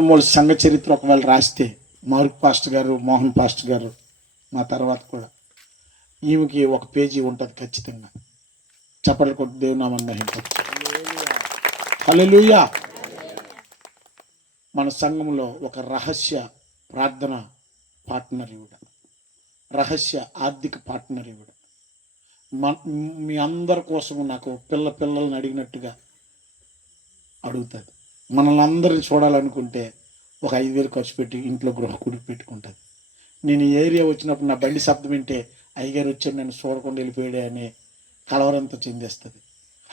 మూల సంఘ చరిత్ర ఒకవేళ రాస్తే మారుక్ పాస్టర్ గారు మోహన్ పాస్టర్ గారు మా తర్వాత కూడా. ఈమెకి ఒక పేజీ ఉంటుంది ఖచ్చితంగా. చప్పట్లు కొట్టి దేవునామని మహింపచ్చు మన సంఘంలో ఒక రహస్య ప్రార్థన పార్ట్నర్ ఇవిడ రహస్య ఆర్థిక పార్ట్నర్ ఇవిడ మన మీ అందరి కోసం నాకు పిల్ల పిల్లల్ని అడిగినట్టుగా అడుగుతుంది. మనల్ని అందరిని చూడాలనుకుంటే ఒక ఐదు వేలు ఖర్చు పెట్టి ఇంట్లో గృహ కుడికి పెట్టుకుంటుంది. నేను ఈ ఏరియా వచ్చినప్పుడు నా బండి శబ్దం వింటే అయ్యగారు వచ్చారు నన్ను చూడకుండా వెళ్ళిపోయాడే అనే కలవరంతో చెందేస్తుంది.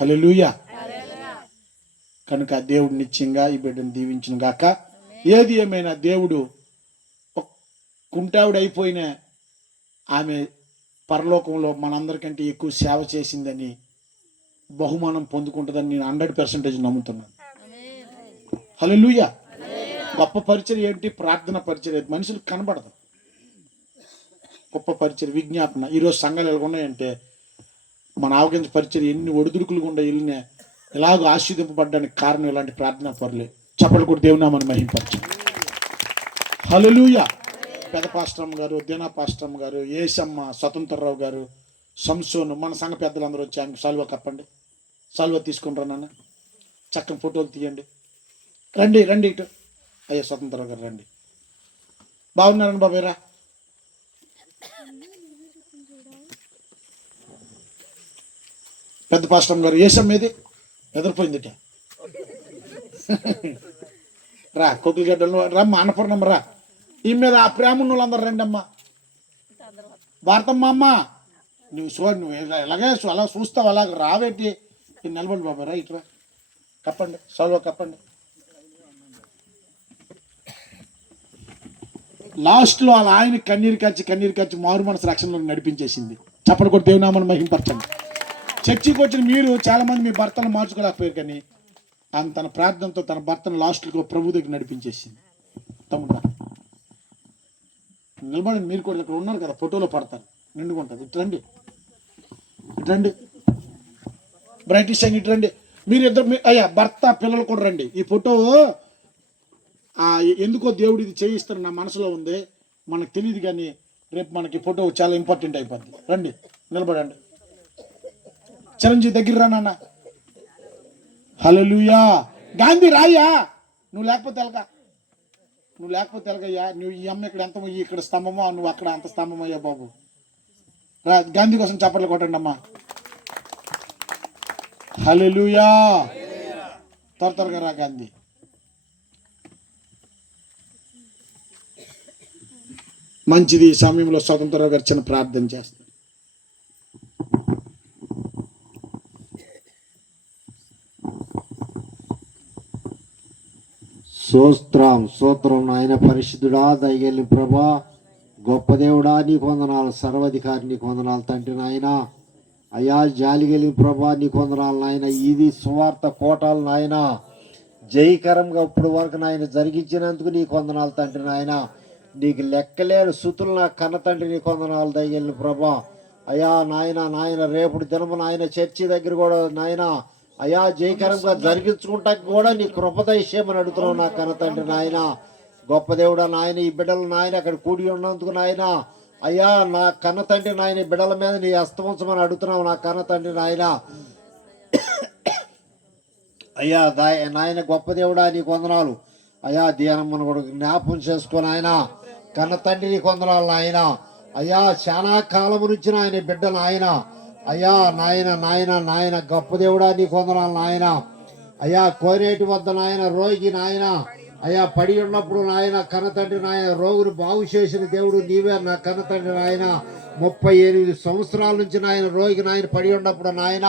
హల్లెలూయా. కనుక దేవుడు నిత్యంగా ఈ బిడ్డను దీవించిన గాక. ఏది ఏమైనా దేవుడు కుంటావిడ అయిపోయిన ఆమె పరలోకంలో మనందరికంటే ఎక్కువ సేవ చేసిందని బహుమానం పొందుకుంటుందని నేను హండ్రెడ్ పర్సెంటేజ్ నమ్ముతున్నాను. హల్లెలూయా. గొప్ప పరిచయం ఏంటి ప్రార్థన పరిచయం మనుషులు కనబడదు. గొప్ప పరిచయం విజ్ఞాపన. ఈరోజు సంఘాలు ఎలా ఉన్నాయంటే మన ఆవగించ పరిచయం ఎన్ని ఒడిదుడుకులు గుండా వెళ్ళినా ఎలాగో ఆశీర్దింపబడ్డానికి కారణం ఇలాంటి ప్రార్థన పరులే చప్పలు కూడా దేవునామని మహింపరచు. హల్లెలూయా. పెద పాస్టమ్ గారు దీనా పాస్టమ్ గారు ఏసమ్మ స్వతంత్రరావు గారు సంసోను మన సంఘ పెద్దలందరూ వచ్చి ఆయనకు సాల్వ కప్పండి. సాల్వ తీసుకుని రా నాన్న? చక్కని ఫోటోలు తీయండి. రండి రండి ఇటు. అయ్యా స్వతంత్ర గారు రండి. బాగున్నారండి బాబాయ్ రా. పెద్ద పాస్టమ్ గారు ఏసమ్మ ఇది? ఎదిరిపోయిందిట. రా కొక్కులు గడ్డలు రమ్మ అన్నపూర్ణమ్మ రా. ఈ మీద ఆ ప్రేమ వాళ్ళందరూ రండి అమ్మా. భారతమ్మ అమ్మ నువ్వు చూ నువ్వు ఎలాగే అలా చూస్తావు అలాగ రావేటి. ఈ నిలబడి బాబు రా ఇటురా కప్పండి సొలవ కప్పండి. లాస్ట్లో అలా ఆయన కన్నీరు కచ్చి కన్నీరు కచ్చి మారు మనసు రక్షణలో నడిపించేసింది. చప్పటి కొట్టి దేవునామని మహింపరచండి. చర్చికి వచ్చిన మీరు చాలామంది మీ భర్తను మార్చుకోలేకపోయారు కానీ ఆమె తన ప్రార్థనతో తన భర్తను లాస్ట్కి ప్రభు దగ్గర నడిపించేసింది. తమ్ముడు నిలబడండి మీరు కూడా ఇక్కడ ఉన్నారు కదా ఫోటోలో పడతారు. నిండుకుంటుంది ఇటు రండి. ఇటు రండి. బ్రైటిష్ అని ఇటు రండి. మీరు ఇద్దరు అయ్యా భర్త పిల్లలు కూడా రండి. ఈ ఫోటో ఎందుకో దేవుడు ఇది చేయిస్తారని నా మనసులో ఉంది. మనకు తెలియదు కానీ రేపు మనకి ఫోటో చాలా ఇంపార్టెంట్ అయిపోద్ది. రండి నిలబడండి. చిరంజీవి దగ్గర రా నాన్న. హల్లెలూయా. గాంధీ రాయ్యా. నువ్వు లేకపోతే ఎలక. నువ్వు లేకపోతే ఎలకయ్యా. నువ్వు ఈ అమ్మ ఇక్కడ ఎంత ఇక్కడ స్తంభమో? నువ్వు అక్కడ అంత స్తంభమయ్యా బాబు. రా గాంధీ కోసం చప్పట్లు కొట్టండి అమ్మా. హల్లెలూయా. త్వర త్వరగా రా గాంధీ. మంచిది ఈ సమయంలో స్వతంత్రరావు గారు చిన్న ప్రార్థన చేస్తాను సోస్త్రం సూత్రం నాయన పరిశుద్ధుడా దయగలిని ప్రభా గొప్ప దేవుడా నీ కొందనాలు సర్వాధికారి నీ కొందనాలు తండ్రి నాయన. అయా జాలిగలిని ప్రభా నీ కొందనాలు నాయన. ఇది సువార్త కోటాలు నాయన. జయకరంగా ఇప్పుడు వరకు నాయన జరిగించినందుకు నీ కొందనాలు తండ్రి నాయన. నీకు లెక్కలేని సుతులు నా కన్న తండ్రి నీ కొందనాలు దయగలిని ప్రభా. అయా నాయన నాయన రేపుడు దినము నాయన చర్చి దగ్గర కూడా నాయన అయా జయకరంగా జరిగించుకుంటానికి కూడా నీ కృపద అడుగుతున్నావు నా కన్న తండ్రి నాయన. గొప్ప దేవుడా నాయన ఈ బిడ్డలు నాయన అక్కడ కూడి ఉన్నందుకు నాయన. అయ్యా నా కన్న తండ్రి నాయన బిడ్డల మీద నీ అస్తమించమని అడుగుతున్నావు నా కన్న తండ్రి నాయన. అయ్యా దాయ నాయన గొప్ప దేవుడా నీ కొందనాలు. అయ్యా ధ్యానం కూడా జ్ఞాపం చేసుకొని ఆయన కన్న తండ్రి నీకు నాయన. అయ్యా చాలా కాలం నుంచి నాయన బిడ్డ నాయన. అయ్యా నాయన నాయన నాయన గొప్ప దేవుడా నీ వందనాలు నాయన. అయ్యా కోనేటి వద్ద నాయన రోగి నాయన. అయ్యా పడి ఉన్నప్పుడు నాయన కన్నతండ్రి నాయన రోగును బాగు చేసిన దేవుడు నీవే నా కన్నతండ్రి నాయన. ముప్పై ఎనిమిది సంవత్సరాల నుంచి నాయన రోగి నాయన పడి ఉన్నప్పుడు నాయన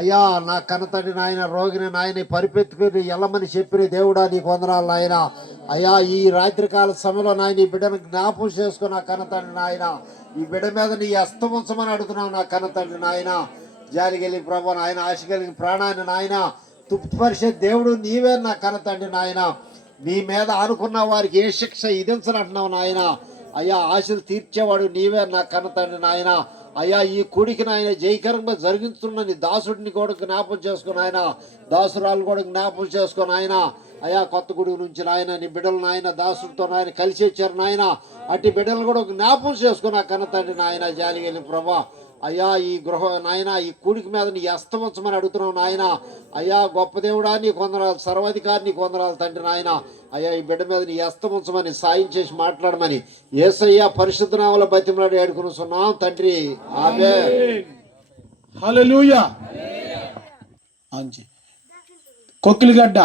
అయ్యా నా కన్నతండ్రి నాయన రోగిని నాయన పరిపెత్తుకుని ఎల్లమని చెప్పిన దేవుడా నీకు వందనాలు నాయన. అయ్యా ఈ రాత్రికాల సమయంలో నాయన ఈ బిడ్డను జ్ఞాపకం చేసుకుని నా కన్నతండ్రి నాయన. ఈ బిడ్డ మీద నీ అస్తమంచమని అడుగుతున్నావు నా కన్నతండ్రి నాయన. జాలి ప్రభు నాయన ఆశ కలిగిన ప్రాణాన్ని నాయన తృప్తిపరిచే దేవుడు నీవే నా కన్నతండ్రి నాయన. నీ మీద అనుకున్న వారికి ఏ శిక్ష ఇదించనంటున్నావు నాయన. అయ్యా ఆశలు తీర్చేవాడు నీవే నా కన్నతండ్రి నాయన. అయ్యా ఈ కుడికి నాయన జయకరంగా జరిగిస్తున్న నీ దాసుడిని కూడా జ్ఞాపం చేసుకుని ఆయన దాసురాలు కూడా జ్ఞాపం చేసుకుని ఆయన అయా కొత్త గుడి నుంచి నాయన నీ బిడ్డలు నాయన దాసుడితో నాయన కలిసి వచ్చారు నాయన. అట్టి బిడ్డలు కూడా జ్ఞాపం చేసుకుని ఆ కన్న తండ్రి నాయన. జాలి వెళ్ళి ప్రభా అయ్యా ఈ గృహ నాయన ఈ కూడికి మీద నీ అస్తమించమని అడుగుతున్నావు నాయన. అయ్యా గొప్ప దేవుడా నీ కొందరాలు సర్వాధికారి నీ కొందరాలు తండ్రి నాయన. అయ్యా ఈ బిడ్డ మీద నీ అస్తమించమని సాయం చేసి మాట్లాడమని ఏసయ్యా పరిశుద్ధ నామల బతిమలాడి ఆడుకుని సున్నాం తండ్రి. ఆమె కొక్కిలిగడ్డ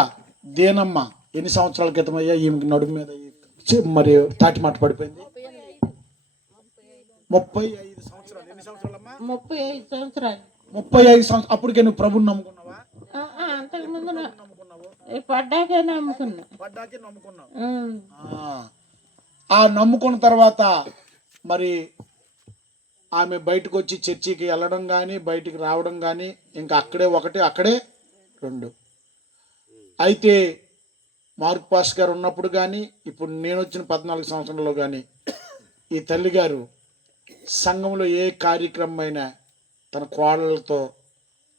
దేనమ్మ ఎన్ని సంవత్సరాల క్రితం అయ్యా ఈమెకి నడుము మీద మరి తాటి మాట పడిపోయింది? ముప్పై ఐదు సంవత్సరాలు ఎన్ని సంవత్సరాలు ముప్పై ఐదు సంవత్సరాలు. ముప్పై ఐదు సంవత్సరాలు అప్పటికే నువ్వు ప్రభుని నమ్ముకున్నావా? ఆ, ఆ, అంతకు ముందు నా- నమ్ముకున్నావు? ఈ పడ్డాకే నమ్ముకున్నా. పడ్డాకే నమ్ముకున్నావు? ఉమ్. ఆ. ఆ నమ్ముకున్న తర్వాత మరి ఆమె బయటకు వచ్చి చర్చికి వెళ్ళడం కానీ బయటికి రావడం కానీ ఇంకా అక్కడే ఒకటి అక్కడే రెండు. అయితే మార్క్ పాస్ గారు ఉన్నప్పుడు కానీ ఇప్పుడు నేను వచ్చిన పద్నాలుగు సంవత్సరంలో కానీ ఈ తల్లి గారు సంఘంలో ఏ కార్యక్రమం అయినా తన కోడలతో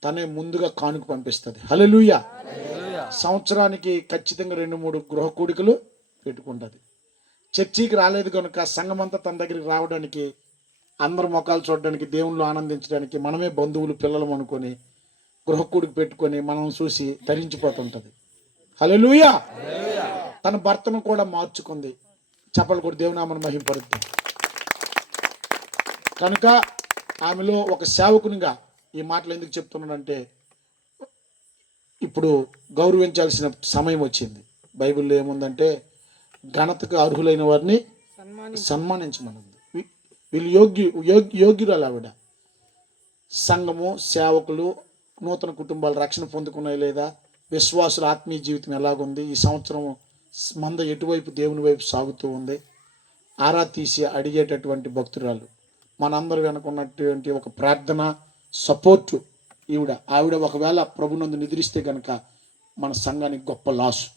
తనే ముందుగా కానుక పంపిస్తుంది. హల్లెలూయా. సంవత్సరానికి ఖచ్చితంగా రెండు మూడు గృహ కూడికలు పెట్టుకుంటుంది. చర్చికి రాలేదు కనుక సంఘం అంతా తన దగ్గరికి రావడానికి అందరి ముఖాలు చూడడానికి దేవుళ్ళు ఆనందించడానికి మనమే బంధువులు పిల్లలు అనుకొని గృహ కూడికి పెట్టుకొని మనం చూసి తరించిపోతుంటుంది. హల్లెలూయా. తన భర్తను కూడా మార్చుకుంది. చెప్పలు కూడా దేవునామను మహింపరుద్ది. కనుక ఆమెలో ఒక సేవకునిగా ఈ మాటలు ఎందుకు చెప్తున్నానంటే ఇప్పుడు గౌరవించాల్సిన సమయం వచ్చింది. బైబిల్లో ఏముందంటే ఘనతకు అర్హులైన వారిని సన్మానించమనుంది. వీళ్ళు యోగ్యు యోగ్య యోగ్యురాలు ఆవిడ సంఘము సేవకులు నూతన కుటుంబాలు రక్షణ పొందుకున్నాయి లేదా? విశ్వాసుల ఆత్మీయ జీవితం ఎలాగుంది? ఈ సంవత్సరం మంద ఎటువైపు దేవుని వైపు సాగుతూ ఉంది. ఆరా తీసి అడిగేటటువంటి భక్తురాలు. మనందరూ వెనుకున్నటువంటి ఒక ప్రార్థన సపోర్టు ఈవిడ. ఆవిడ ఒకవేళ ప్రభునందు నిద్రిస్తే కనుక మన సంఘానికి గొప్ప లాస్.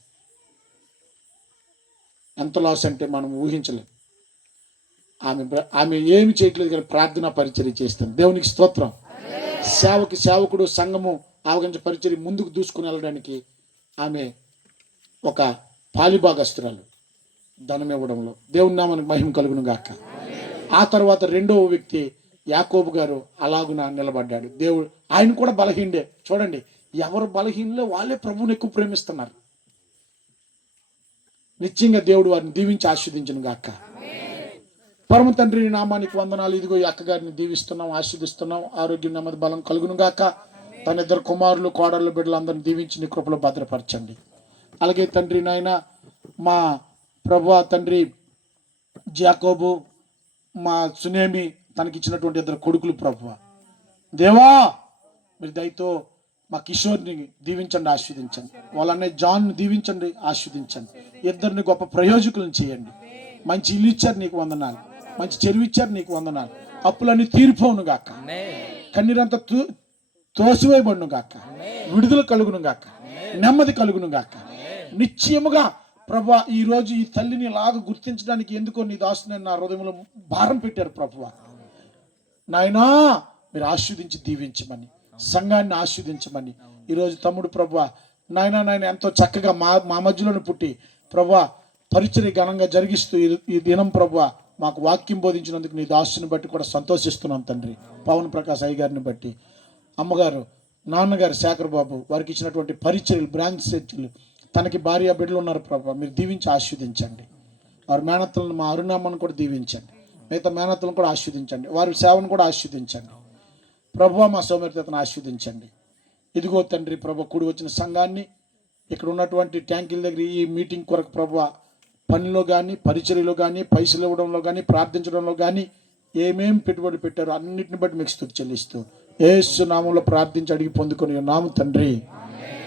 ఎంత లాస్ అంటే మనం ఊహించలేం. ఆమె ఆమె ఏమి చేయట్లేదు కానీ ప్రార్థన పరిచర్య చేస్తాం దేవునికి స్తోత్రం. సేవకి సేవకుడు సంఘము ఆవగించ పరిచర్య ముందుకు దూసుకుని వెళ్ళడానికి ఆమె ఒక పాలిభాగస్తురాలు. ధనం ఇవ్వడంలో దేవుని నామానికి మహిమ కలుగును గాక ఆ తర్వాత రెండవ వ్యక్తి యాకోబు గారు అలాగున నిలబడ్డాడు. దేవుడు ఆయన కూడా బలహీనుడే. చూడండి ఎవరు బలహీనలో వాళ్ళే ప్రభువుని ఎక్కువ ప్రేమిస్తున్నారు. నిత్యంగా దేవుడు వారిని దీవించి ఆస్వాదించను గాక. పరమ తండ్రి నామానికి వందనాలు. ఇదిగో ఈ అక్కగారిని దీవిస్తున్నాం ఆస్వాదిస్తున్నాం ఆరోగ్యం నెమ్మది బలం కలుగును గాక. తన ఇద్దరు కుమారులు కోడళ్ళు బిడ్డలందరిని దీవించి నీ కృపలో భద్రపరచండి. అలాగే తండ్రి నాయన మా ప్రభు తండ్రి జాకోబు మా సునేమి తనకిచ్చినటువంటి ఇద్దరు కొడుకులు ప్రభు దేవా మీరు దయతో మా కిషోర్ని దీవించండి ఆస్వాదించండి వాళ్ళనే జాన్ను దీవించండి ఆస్వాదించండి ఇద్దరిని గొప్ప ప్రయోజకులను చేయండి. మంచి ఇల్లు ఇచ్చారు నీకు వందనాలు. మంచి చెరువు ఇచ్చారు నీకు వందనాలు. అప్పులన్నీ తీరిపోవును గాక కన్నీరంతా తోసివేయబడును గాక విడుదల కలుగును గాక నెమ్మది కలుగును గాక నిశ్చయముగా ప్రభా ఈరోజు ఈ తల్లిని లాగ గుర్తించడానికి ఎందుకో నీ దాసుని నా హృదయంలో భారం పెట్టారు ప్రభువా నాయనా మీరు ఆస్వాదించి దీవించమని సంఘాన్ని ఆస్వాదించమని ఈరోజు తమ్ముడు ప్రభు నాయన నాయన ఎంతో చక్కగా మా మా మధ్యలోనే పుట్టి ప్రభా పరిచర్య ఘనంగా జరిగిస్తూ ఈ- దినం ప్రభు మాకు వాక్యం బోధించినందుకు నీ దాసుని బట్టి కూడా సంతోషిస్తున్నాం తండ్రి. పవన్ ప్రకాష్ అయ్య గారిని బట్టి. అమ్మగారు నాన్నగారు శేఖర్ బాబు వారికి ఇచ్చినటువంటి పరిచయలు బ్రాంచ్ చర్చలు తనకి భార్య బిడ్డలు ఉన్నారు ప్రభావ మీరు దీవించి ఆస్వాదించండి వారి మేనత్తలను మా అరుణామను కూడా దీవించండి. మిగతా మేనత్తలను కూడా ఆస్వాదించండి వారి సేవను కూడా ఆస్వాదించండి ప్రభు మా సౌమ్యతను ఆస్వాదించండి ఇదిగో తండ్రి ప్రభు కూడి వచ్చిన సంఘాన్ని ఇక్కడ ఉన్నటువంటి ట్యాంకుల దగ్గర ఈ మీటింగ్ కొరకు ప్రభు పనిలో కానీ పరిచర్యలో కానీ పైసలు ఇవ్వడంలో కానీ ప్రార్థించడంలో కానీ ఏమేమి పెట్టుబడి పెట్టారో అన్నిటిని బట్టి మీకు స్థుతి చెల్లిస్తూ ఏసు నామంలో ప్రార్థించి అడిగి పొందుకుని నాము తండ్రి.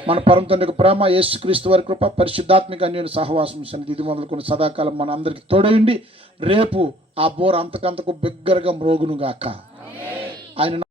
మన పరమ ప్రేమ యేసుక్రీస్తు వారి కృప పరిశుద్ధాత్మిక అన్యుని సహవాసం సన్నిధి ఇది మొదలుకొని సదాకాలం మన అందరికి తోడైండి రేపు ఆ బోర్ అంతకంతకు బిగ్గరగా మ్రోగునుగాక. ఆయన